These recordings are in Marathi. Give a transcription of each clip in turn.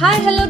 हाय हॅलो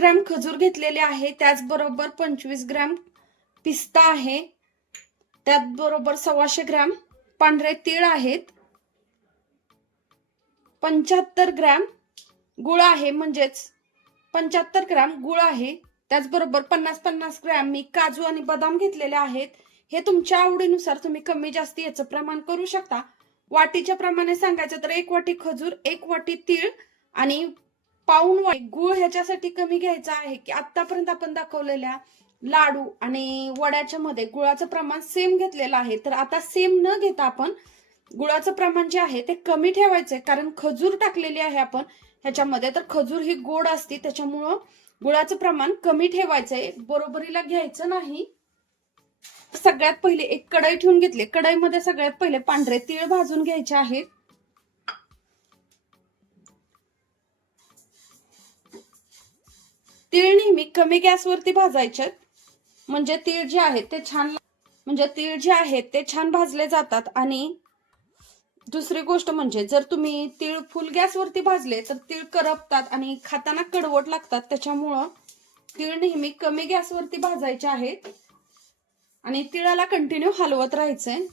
ग्रॅम खजूर घेतलेले आहे. त्याचबरोबर पंचवीस ग्रॅम पिस्ता आहे. त्याचबरोबर सव्वाशे ग्रॅम पांढरे तीळ आहेत. पंच्याहत्तर ग्रॅम गुळ आहे. म्हणजेच पंच्याहत्तर ग्रॅम गुळ आहे. त्याचबरोबर पन्नास पन्नास ग्रॅम मी काजू आणि बदाम घेतलेले आहेत. हे तुमच्या आवडीनुसार तुम्ही कमी जास्ती याचं प्रमाण करू शकता. वाटीच्या प्रमाणे सांगायचं तर एक वाटी खजूर एक वाटी तीळ आणि पाऊण वाटी गुळ ह्याच्यासाठी कमी घ्यायचा आहे की आतापर्यंत आपण दाखवलेल्या लाडू आणि वड्याच्या मध्ये गुळाचं प्रमाण सेम घेतलेलं आहे. तर आता सेम न घेता आपण गुळाचं प्रमाण जे आहे ते कमी ठेवायचंय. कारण खजूर टाकलेली आहे आपण ह्याच्यामध्ये. तर खजूर ही गोड असते त्याच्यामुळं गुळाचं प्रमाण कमी ठेवायचंय. बरोबरीला घ्यायचं नाही. सगळ्यात पहिले एक कढई ठेवून घेतली. कढईमध्ये सगळ्यात पहिले पांढरे तीळ भाजून घ्यायचे आहेत. तीळ नेहमी कमी गॅसवरती भाजायचे. म्हणजे तीळ जे आहेत ते छान म्हणजे तीळ जे आहेत ते छान भाजले जातात. आणि दुसरी गोष्ट म्हणजे जर तुम्ही तीळ फुल गॅसवरती भाजले तर तीळ करपतात आणि खाताना कडवट लागतात. त्याच्यामुळं तीळ नेहमी कमी गॅसवरती भाजायचे आहेत. आणि तिळाला कंटिन्यू हलवत राहायचंय.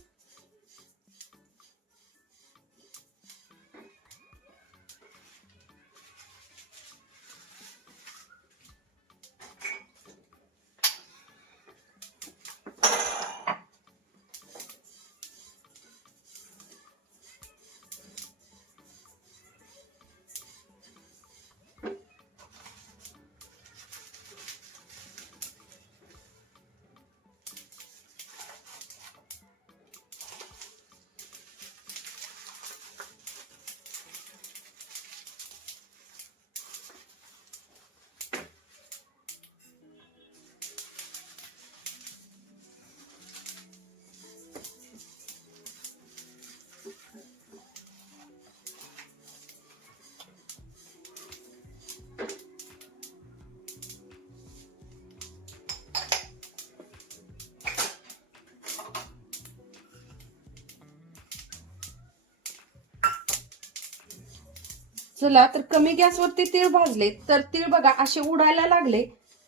चला तर कमी गॅसवरती तीळ भाजले तर तीळ बघा असे उडायला लागले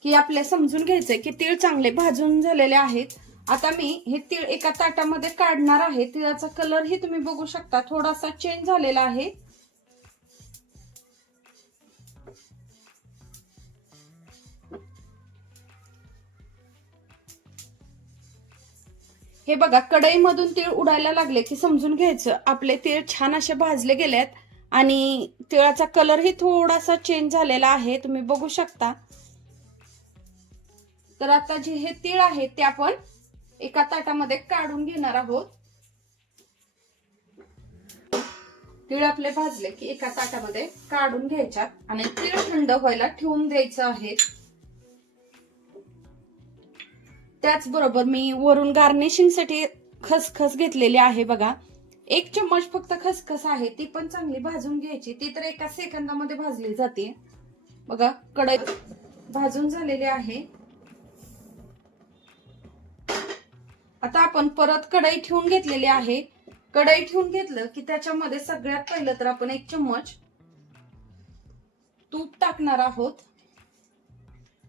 की आपले समजून घ्यायचंय की तीळ चांगले भाजून झालेले आहेत. आता मी हे तीळ एका ताटामध्ये काढणार आहे. तिळाचा कलरही तुम्ही बघू शकता थोडासा चेंज झालेला आहे. हे बघा कढईमधून तीळ उडायला लागले की समजून घ्यायचं. आपले तीळ छान असे भाजले गेलेत. आणि तिळाचा कलरही थोडासा चेंज झालेला आहे. तुम्ही बघू शकता. तर आता जे हे तीळ आहे ते आपण एका ताटामध्ये काढून घेणार आहोत. तीळ आपले भाजले की एका ताटामध्ये काढून घ्यायच्यात आणि तीळ थंड व्हायला ठेवून द्यायचं आहे. त्याचबरोबर मी वरून गार्निशिंगसाठी खसखस घेतलेली आहे बघा. एक चम्मच फक्त खसखस आहे ती पण चांगली भाजून घ्यायची. ती तर एका सेकंदामध्ये भाजली जाते. बघा कढई भाजून झालेली आहे. आता आपण परत कढई ठेवून घेतलेली आहे. कढई ठेवून घेतलं की त्याच्यामध्ये सगळ्यात पहिलं तर आपण एक चम्मच तूप टाकणार आहोत.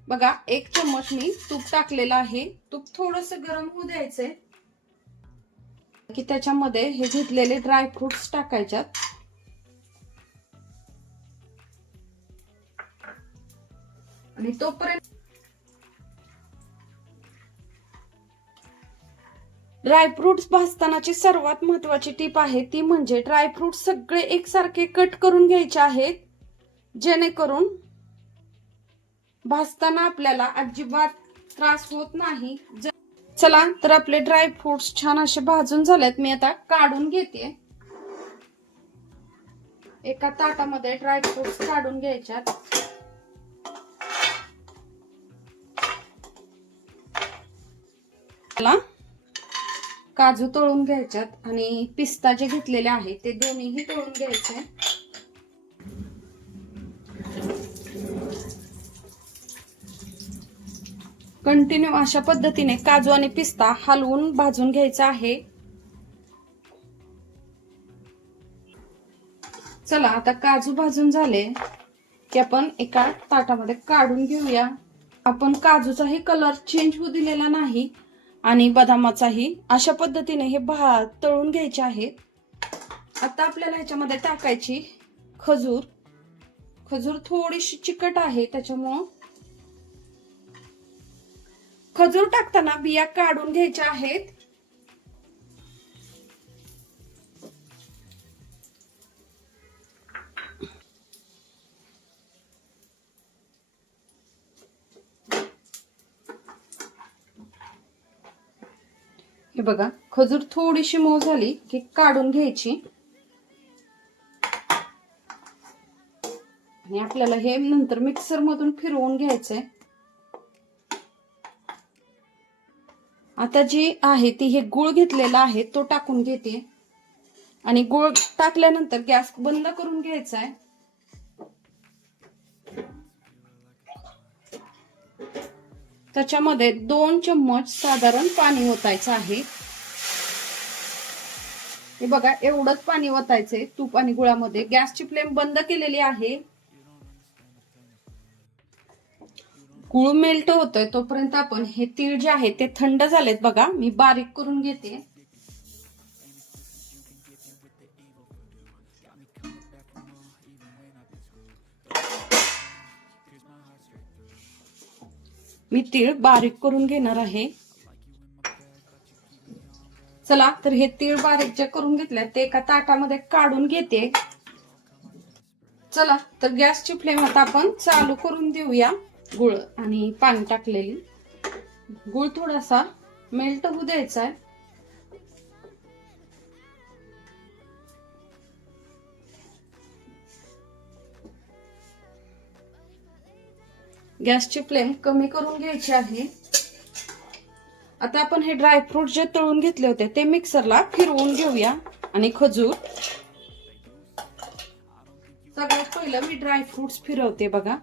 बघा एक चम्मच मी तूप टाकलेलं आहे. तूप थोडस गरम होऊ द्यायचंय. की त्याच्यामध्ये हे घेतलेले ड्रायफ्रुट्स टाकायच्यात. आणि तोपर्यंत ड्रायफ्रुट्स भाजतानाची सर्वात महत्वाची टीप आहे ती म्हणजे ड्रायफ्रुट सगळे एकसारखे कट करून घ्यायचे आहेत जेणेकरून भाजताना आपल्याला अजिबात त्रास होत नाही जर चला तर आपले ड्रायफ्रुट्स छान असे भाजून झालेत. मी आता काढून घेते. एका ताटामध्ये ड्रायफ्रुट्स काढून घ्यायच्यात. काजू तळून घ्यायच्यात आणि पिस्ता जे घेतलेले आहे ते दोन्हीही तळून घ्यायचे. कंटिन्यू अशा पद्धतीने काजू आणि पिस्ता हलवून भाजून घ्यायचा आहे. चला आता काजू भाजून झाले की आपण एका ताटामध्ये काढून घेऊया. आपण काजूचाही कलर चेंज होऊ दिलेला नाही आणि बदामाचाही अशा पद्धतीने हे भा तळून घ्यायचे आहेत आता आपल्याला ह्याच्यामध्ये टाकायची खजूर. खजूर थोडीशी चिकट आहे त्याच्यामुळं खजूर टाकताना बिया काढून घ्यायच्या आहेत. हे बघा खजूर थोडीशी मऊ झाली की काढून घ्यायची. आणि आपल्याला हे नंतर मिक्सर मधून फिरवून घ्यायचंय. आता जी आहे ती हे गुळ घेतलेला आहे तो टाकून घेते. आणि गुळ टाकल्यानंतर गॅस बंद करून घ्यायचा आहे त्याच्यामध्ये दोन चम्मच साधारण पाणी ओतायचं आहे. हे बघा एवढंच पाणी ओतायचंय. तूप आणि गुळामध्ये गॅसची फ्लेम बंद केलेली आहे. गुळ मेल्ट होतोय तोपर्यंत आपण हे तीळ जे आहे ते थंड झालेत बघा. मी बारीक करून घेते. मी तीळ बारीक करून घेणार आहे. चला तर हे तीळ बारीक जे करून घेतले ते एका ताटामध्ये काढून घेते. चला तर गॅसची फ्लेम आता आपण चालू करून देऊया. गुळ आणि पाणी टाकलेली. गुळ थोडासा मेल्ट होऊ द्यायचा आहे. गॅसची फ्लेम कमी करून घ्यायची आहे. आता आपण हे ड्रायफ्रूट जे तळून घेतले होते ते मिक्सरला फिरवून घेऊया. आणि खजूर. सगळ्यात पहिलं मी ड्रायफ्रुट्स फिरवते बघा.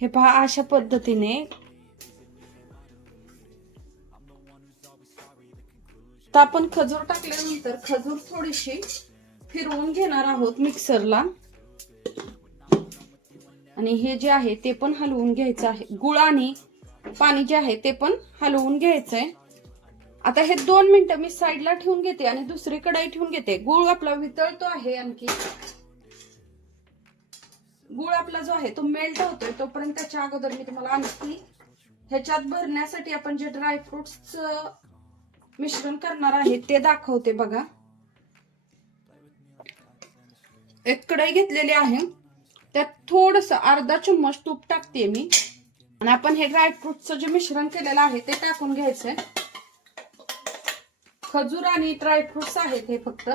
हे पहा अशा पद्धतीने. तर आपण खजूर टाकल्यानंतर खजूर थोडीशी फिरवून घेणार आहोत मिक्सरला. आणि हे जे आहे ते पण हलवून घ्यायचं आहे. गुळ आणि पाणी जे आहे ते पण हलवून घ्यायचंय. आता हे दोन मिनिटं मी साईडला ठेवून घेते आणि दुसरी कढई ठेवून घेते. गुळ आपला वितळतो आहे आणखी. गुळ आपला जो आहे तो मेल्ट होतोय तोपर्यंत त्याच्या अगोदर मी तुम्हाला आणखी ह्याच्यात भरण्यासाठी आपण जे ड्रायफ्रुट्स मिश्रण करणार आहे ते दाखवते बघा. एक कढई घेतलेली आहे. त्यात थोडस अर्धा चम्मच तूप टाकते मी. आणि आपण हे ड्रायफ्रुटचं जे मिश्रण केलेलं आहे ते टाकून घ्यायचंय. खजूर आणि ड्रायफ्रुट्स आहेत हे फक्त.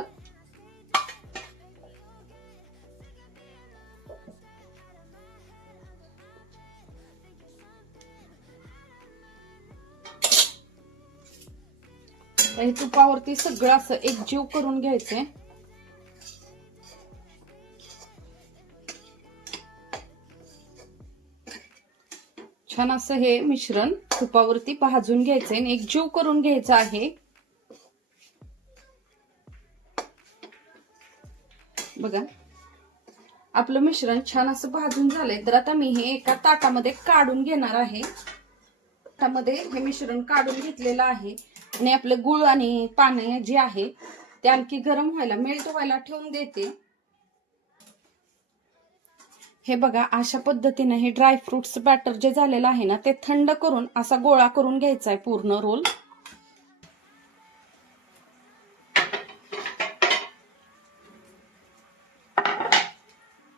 तुपावरती सगळं असं एक जीव करून घ्यायचंय छान असं हे मिश्रण तुपावरती भाजून घ्यायचंय आणि एकजीव करून घ्यायचा आहे. बघा. आपलं मिश्रण छान असं भाजून झालंय. तर आता मी हे एका ताटामध्ये काढून घेणार आहे. ताटामध्ये हे मिश्रण काढून घेतलेलं आहे. आणि आपलं गुळ आणि पाणी जे आहे ते आणखी गरम व्हायला मेल्ट व्हायला ठेवून देते. हे बघा अशा पद्धतीने हे ड्रायफ्रुट्स बॅटर जे झालेलं आहे ना ते थंड करून असा गोळा करून घ्यायचा आहे पूर्ण रोल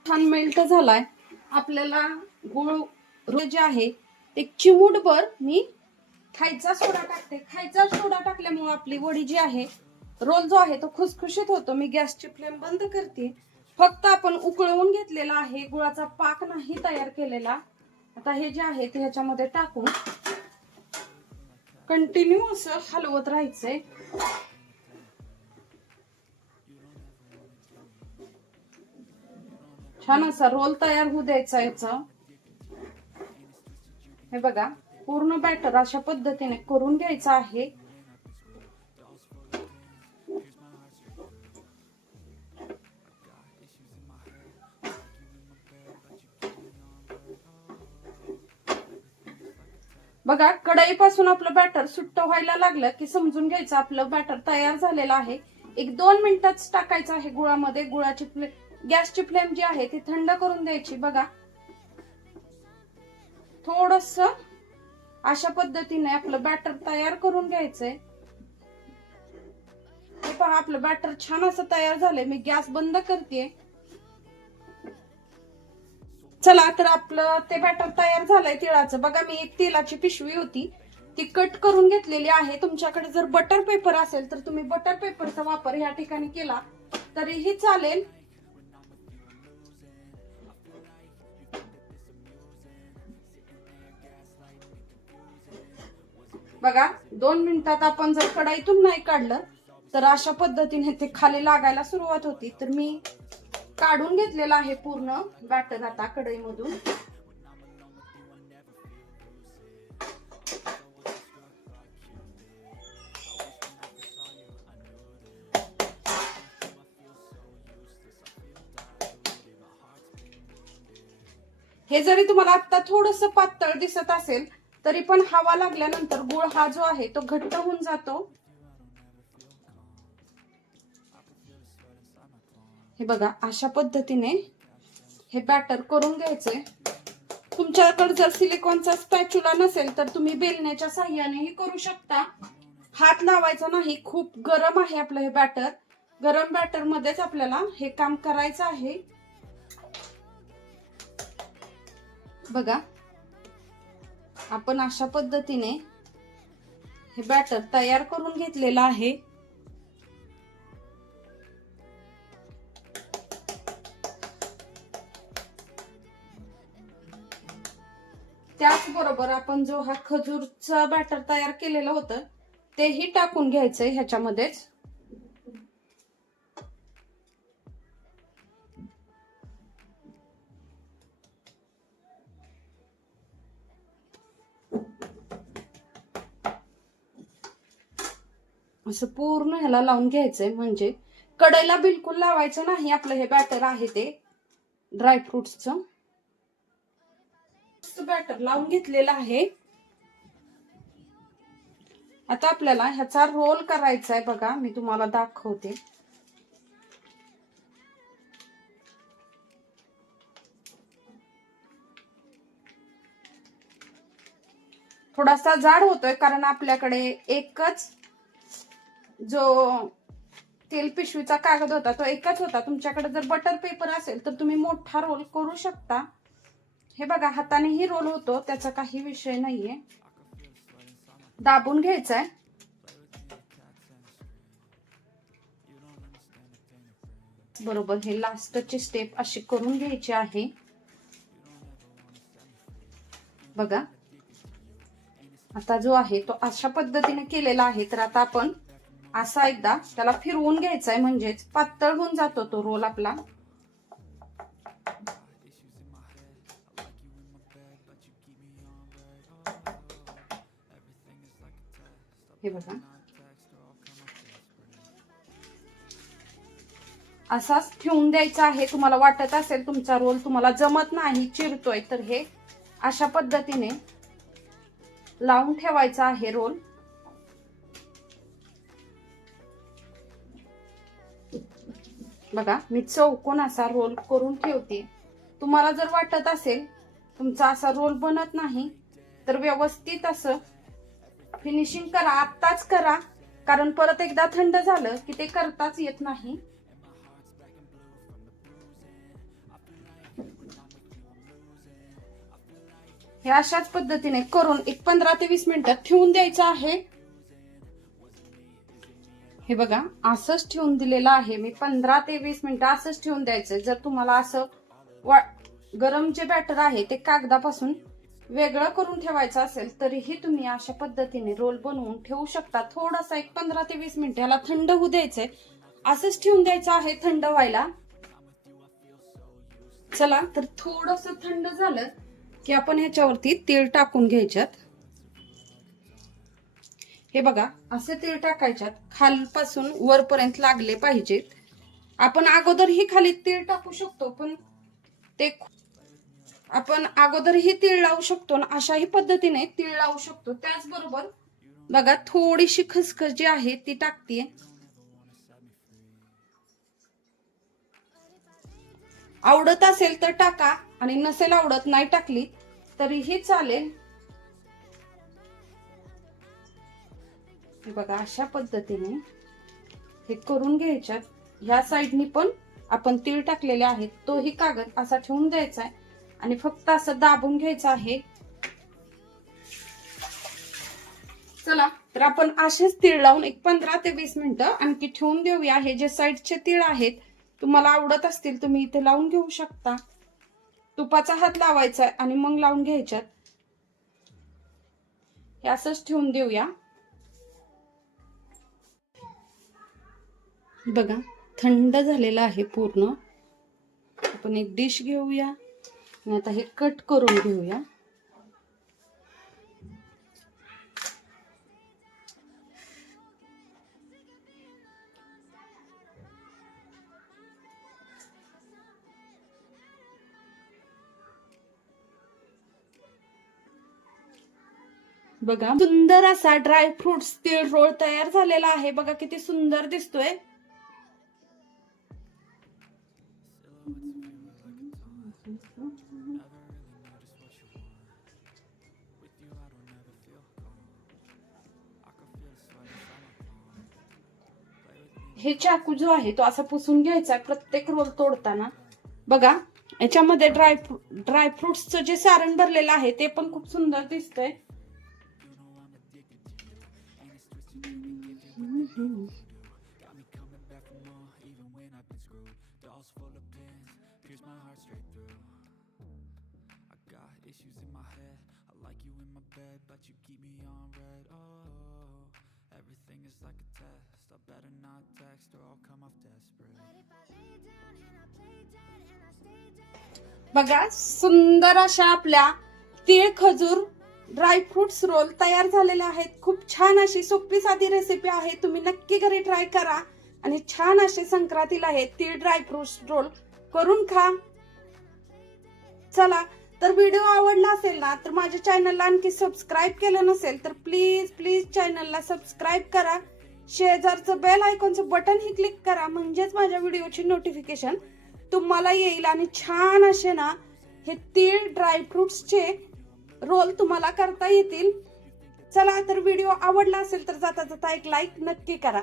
छान मेल्ट झालाय. आपल्याला गुळ जे आहे ते चिमूटभर मी खायचा सोडा टाकते. खायचा सोडा टाकल्यामुळे आपली वडी जी आहे रोल जो आहे तो खुसखुशीत होतो. मी गॅसची फ्लेम बंद करते. फक्त आपण उकळवून घेतलेला आहे गुळाचा पाक नाही तयार केलेला. आता हे जे आहे ते ह्याच्यामध्ये टाकून कंटिन्यू असं हलवत राहायचंय. छान असा रोल तयार होऊ द्यायचा याचा. हे बघा. पूर्ण बॅटर अशा पद्धतीने करून घ्यायचं आहे. बघा कढईपासून आपलं बॅटर सुट्ट व्हायला लागलं की समजून घ्यायचं आपलं बॅटर तयार झालेलं आहे. एक दोन मिनिटात टाकायचं आहे गुळामध्ये. गुळाची फ्लेम गॅसची फ्लेम जी आहे ती थंड करून द्यायची. बघा. थोडस अशा पद्धतीने आपलं बॅटर तयार करून घ्यायचंय. हे पहा आपलं बॅटर छान असं तयार झालंय. मी गॅस बंद करते. चला तर आपलं ते बॅटर तयार झालंय तिळाचं. बघा मी एक तेलाची पिशवी होती. ती कट करून घेतलेली आहे. तुमच्याकडे जर बटर पेपर असेल तर तुम्ही बटर पेपरचा वापर या ठिकाणी केला तरीही चालेल. बघा दोन मिनिटात आपण जर कढाईतून नाही काढलं तर अशा पद्धतीने ते खाली लागायला सुरुवात होती. तर मी काढून घेतलेला आहे पूर्ण बॅटर आता कढईमधून. हे जरी तुम्हाला आता थोडस पातळ दिसत असेल तरी पण हवा लागल्यानंतर गुळ हा जो आहे तो घट्ट होऊन जातो. हे बघा अशा पद्धतीने हे बॅटर करून घ्यायचंय. तुमच्याकडे जर सिलिकॉनचा स्पॅच्युला नसेल तर तुम्ही बेलण्याच्या साह्यानेही करू शकता. हात लावायचा नाही खूप गरम आहे आपलं हे बॅटर गरम बॅटर मध्येच आपल्याला हे काम करायचं आहे. बघा आपण अशा पद्धतीने हे बॅटर तयार करून घेतलेलं आहे. त्याचबरोबर आपण जो हा खजूरचा बॅटर तयार केलेला होतं तेही टाकून घ्यायचंय ह्याच्यामध्येच. असं पूर्ण ह्याला लावून घ्यायचंय. म्हणजे कढईला बिलकुल लावायचं नाही. आपलं हे बॅटर आहे ते ड्रायफ्रुट्सचं बॅटर लावून घेतलेलं आहे. आता आपल्याला ह्याचा रोल करायचा आहे बघा. मी तुम्हाला दाखवते. थोडासा जाड होतोय कारण आपल्याकडे एकच जो तेल पिशवीचा कागद होता तो एकच होता. तुमच्याकडे जर बटर पेपर असेल तर तुम्ही मोठा रोल करू शकता. हे बघा हातानेही रोल होतो त्याचा काही विषय नाहीये. दाबून घ्यायचंय. बरोबर हे लास्टची स्टेप अशी करून घ्यायची आहे. बघा. आता जो आहे तो अशा पद्धतीने केलेला आहे तर आता आपण असा एकदा त्याला फिरवून घ्यायचा आहे म्हणजेच पातळ होऊन जातो तो रोल आपला. हे बघा. असाच ठेवून द्यायचा आहे. तुम्हाला वाटत असेल तुमचा रोल तुम्हाला जमत नाही चिरतोय तर हे अशा पद्धतीने लावून ठेवायचा आहे रोल बघा मी चौकोन असा रोल करून ठेवते? तुम्हाला जर वाटत असेल तुमचा असा रोल बनत नाही तर व्यवस्थित असं फिनिशिंग करा आत्ताच करा. कारण परत एकदा थंड झालं की ते करताच येत नाही. हे अशाच पद्धतीने करून एक पंधरा ते वीस मिनिटात ठेवून द्यायचं आहे. हे बघा असंच ठेवून दिलेलं आहे. मी पंधरा ते वीस मिनिटं असंच ठेवून द्यायचं. जर तुम्हाला असं वा गरम जे बॅटर आहे ते कागदापासून वेगळं करून ठेवायचं असेल तरीही तुम्ही अशा पद्धतीने रोल बनवून ठेवू शकता. थोडासा एक पंधरा ते वीस मिनिट याला थंड होऊ द्यायचंय असंच ठेवून द्यायचं आहे थंड व्हायला. चला तर थोडस थंड झालं की आपण ह्याच्यावरती तेल टाकून घ्यायच्यात. हे बघा असे तीळ टाकायच्यात. खालपासून वरपर्यंत लागले पाहिजेत. आपण अगोदरही खाली तीळ टाकू शकतो पण ते आपण अगोदरही तीळ लावू शकतो आणि अशाही पद्धतीने तीळ लावू शकतो. त्याचबरोबर बघा थोडीशी खसखस जी आहे ती टाकतीये. आवडत असेल तर टाका आणि नसेल आवडत नाही टाकली तरीही चालेल. हे बघा अशा पद्धतीने हे करून घ्यायच्यात. ह्या साईडनी पण आपण तीळ टाकलेले आहेत. तोही कागद असा ठेवून द्यायचा आहे. आणि फक्त असं दाबून घ्यायचं आहे. चला तर आपण असेच तीळ लावून एक पंधरा ते वीस मिनिटं आणखी ठेवून देऊया. हे जे साईडचे तीळ आहेत तुम्हाला आवडत असतील तुम्ही इथे लावून घेऊ शकता. तुपाचा हात लावायचा आणि मग लावून घ्यायच्यात. हे असंच ठेवून देऊया. बघा थंड झालेला आहे पूर्ण. आपण एक डिश घेऊया. आणि आता हे कट करून घेऊया. बघा सुंदर असा ड्रायफ्रुट्स तिळ रोळ तयार झालेला आहे. बघा किती सुंदर दिसतोय. हे चाकू जो आहे तो असा पुसून घ्यायचा प्रत्येक रोल तोडताना. बघा याच्यामध्ये ड्राय ड्रायफ्रुट्सचं जे सारण भरलेलं आहे ते पण खूप सुंदर दिसतंय. I better not text or I'll come off desperate. बघा सुंदर अशा आपल्या तीळ खजूर ड्राय फ्रुट्स रोल तयार झालेले आहेत. खूप छान अशी सोपी साधी रेसिपी आहे. तुम्ही नक्की घरी ट्राय करा. आणि छान असे संक्रांतीला हे तीळ ड्राय फ्रुट्स रोल करून खा. चला तर व्हिडिओ आवडला असेल ना तर माझ्या चॅनलला आणखी सबस्क्राईब केलं नसेल तर प्लीज प्लीज चॅनलला सबस्क्राईब करा. शेजारचं बेल आयकॉनचं बटनही क्लिक करा म्हणजेच माझ्या व्हिडिओची नोटिफिकेशन तुम्हाला येईल. आणि छान असे ना हे तीळ ड्रायफ्रुट्सचे रोल तुम्हाला करता येतील. चला तर व्हिडिओ आवडला असेल तर जाता जाता एक लाईक नक्की करा.